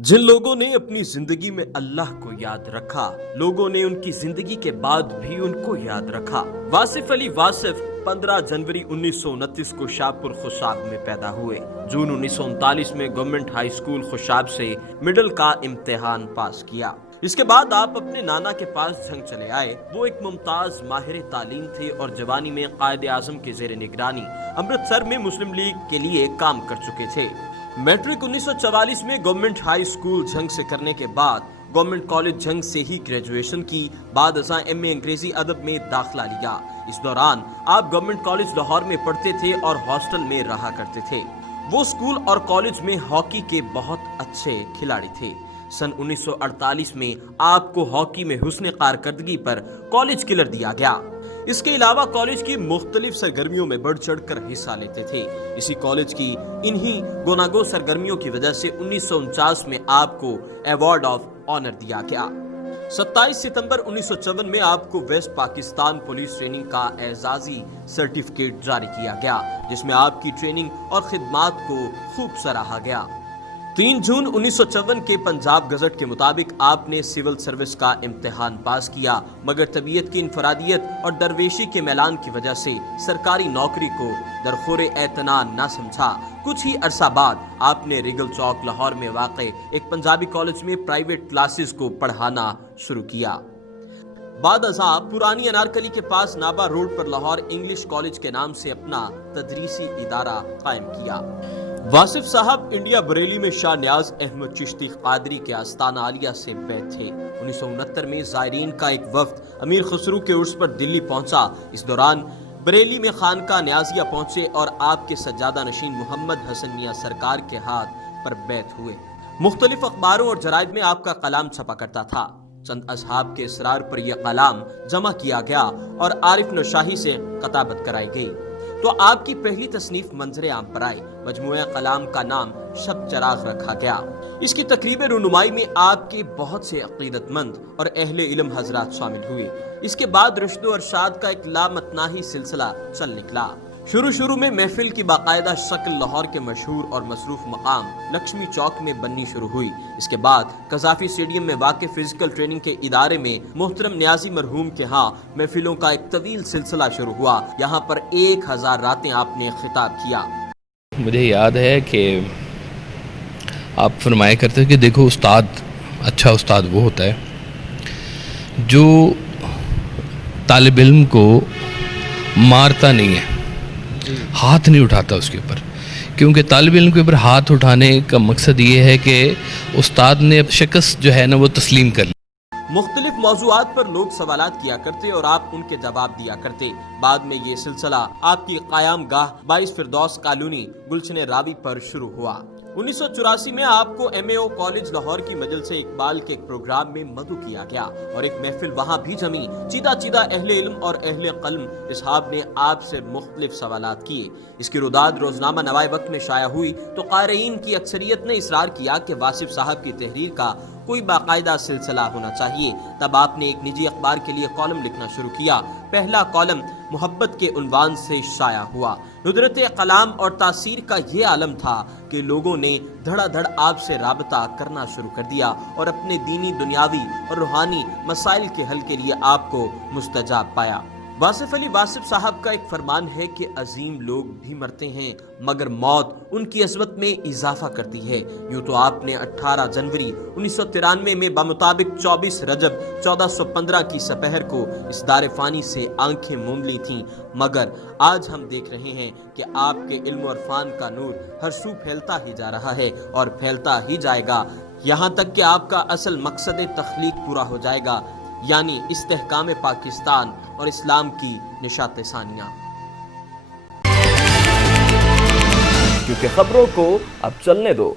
जिन लोगों ने अपनी जिंदगी में अल्लाह को याद रखा, लोगों ने उनकी जिंदगी के बाद भी उनको याद रखा। वासिफ अली वासिफ 15 जनवरी 1929 को शाहपुर खुशाब में पैदा हुए। जून 1939 में गवर्नमेंट हाई स्कूल खुशाब से मिडिल का इम्तिहान पास किया। इसके बाद आप अपने नाना के पास झंग चले आए। वो एक मुमताज माहिर तालीम थे और जवानी में कायदे आजम के जेर निगरानी अमृतसर में मुस्लिम लीग के लिए काम कर चुके थे। मैट्रिक 1944 में गवर्नमेंट हाई स्कूल झंग से करने के बाद गवर्नमेंट कॉलेज झंग से ही ग्रेजुएशन की, बाद एमए अंग्रेजी अदब में दाखिला लिया। इस दौरान आप गवर्नमेंट कॉलेज लाहौर में पढ़ते थे और हॉस्टल में रहा करते थे। वो स्कूल और कॉलेज में हॉकी के बहुत अच्छे खिलाड़ी थे। सन 1948 में आपको हॉकी में हुस्न कारकर्दगी पर कॉलेज किलर दिया गया। इसके अलावा कॉलेज की मुख्तलिफ सरगर्मियों में बढ़ चढ़ कर हिस्सा लेते थे। इसी कॉलेज की इन्हीं गोनागो सरगर्मियों की वजह से 1949 में आपको अवार्ड ऑफ ऑनर दिया गया। 27 सितंबर 1954 में आपको वेस्ट पाकिस्तान पुलिस ट्रेनिंग का एजाजी सर्टिफिकेट जारी किया गया, जिसमें आपकी ट्रेनिंग और खिदमात को खूब सराहा गया। 3 जून 1954 के पंजाब गजट के मुताबिक आपने सिविल सर्विस का इम्तिहान पास किया, मगर तबीयत की इनफरादियत और दरवेशी के मैलान की वजह से सरकारी नौकरी को दरखोरे एतना न समझा। कुछ ही अरसा बाद आपने रिगल चौक लाहौर में वाक़ एक पंजाबी कॉलेज में प्राइवेट क्लासेस को पढ़ाना शुरू किया। बाद अज़ा पुरानी अनारकली के पास नाबा रोड पर लाहौर इंग्लिश कॉलेज के नाम से अपना तदरीसी इदारा कायम किया। वासिफ साहब इंडिया बरेली में शाह न्याज अहमद चिश्ती कादरी के आस्ताना आलिया से बैत थे। 1969 में ज़ायरीन का एक वफ्द अमीर खुसरू के उर्स पर दिल्ली पहुंचा। इस दौरान बरेली में खानका न्याजिया पहुंचे और आपके सज्जादा नशीन मोहम्मद हसन मियां सरकार के हाथ पर बैत हुए। मुख्तलिफ अखबारों और जराइद में आपका कलाम छपा करता था। चंद असहाब के इसरार पर यह कलाम जमा किया गया और आरिफ नौशाही से कताबत कराई गई तो आपकी पहली तसनीफ मंजरे आम पर आई। मजमुआ कलाम का नाम शब चराग रखा गया। इसकी तकरीब रुनुमाई में आपके बहुत से अकीदतमंद और अहले इल्म हजरात शामिल हुए। इसके बाद रुश्द अरशाद का एक लामतनाही सिलसिला चल निकला। शुरू में महफिल की बाकायदा शक्ल लाहौर के मशहूर और मसरूफ मकाम लक्ष्मी चौक में बननी शुरू हुई। इसके बाद कजाफी स्टेडियम में वाक़ फिजिकल ट्रेनिंग के इदारे में मोहतरम न्याजी मरहूम के यहाँ महफिलों का एक तवील सिलसिला शुरू हुआ। यहाँ पर 1000 रातें आपने खिताब किया। मुझे याद है कि आप फरमाया करते कि देखो उस्ताद, अच्छा उस्ताद वो होता है जो तालिब इल्म को मारता नहीं है, हाथ नहीं उठाता उसके ऊपर, क्योंकि तालिब इल्म के ऊपर हाथ उठाने का मकसद ये है कि उस्ताद ने शिकस्त जो है ना वो तस्लीम कर ली। मुख्तलिफ मौज़ूआत पर लोग सवालात किया करते और आप उनके जवाब दिया करते। बाद में ये सिलसिला आपकी कायम गाह 22 फिरदौस कॉलोनी गुलशन रावी पर शुरू हुआ। 1984 में आपको एमएओ कॉलेज लाहौर की मजलिस इकबाल के एक प्रोग्राम में मदऊ किया गया और एक महफिल वहाँ भी जमी। चीदा अहले इल्म और अहले कलम इसहाब ने आपसे मुख्तलिफ सवालात किए। इसकी रुदाद रोजनामा नवाए वक्त में शाया हुई तो क़ारीन की अक्सरियत ने इसरार किया कि वासिफ साहब की तहरीर का कोई बाकायदा सिलसिला होना चाहिए। तब आपने एक निजी अखबार के लिए कॉलम लिखना शुरू किया। पहला कॉलम मोहब्बत के उन्वान से शाया हुआ। नुदरत कलाम और तासीर का ये आलम था कि लोगों ने धड़ाधड़ आपसे राबता करना शुरू कर दिया और अपने दीनी, दुनियावी और रूहानी मसाइल के हल के लिए आपको मुस्तजाब पाया। वासिफ अली वासिफ साहब का एक फरमान है कि अजीम लोग भी मरते हैं मगर मौत उनकी अज़मत में इजाफा करती है। यूँ तो आपने 18 जनवरी 1993 में बामुताबिक 24 रजब 1415 की सपहर को इस दार फानी से आंखें मूंद ली थीं, मगर आज हम देख रहे हैं कि आपके इल्म और फान का नूर हर सू फैलता ही जा रहा है और फैलता ही जाएगा, यहाँ तक कि आपका असल मकसद तख्लीक पूरा हो जाएगा, यानी इस्तेहकाम पाकिस्तान और इस्लाम की निशात सानिया। क्योंकि खबरों को अब चलने दो।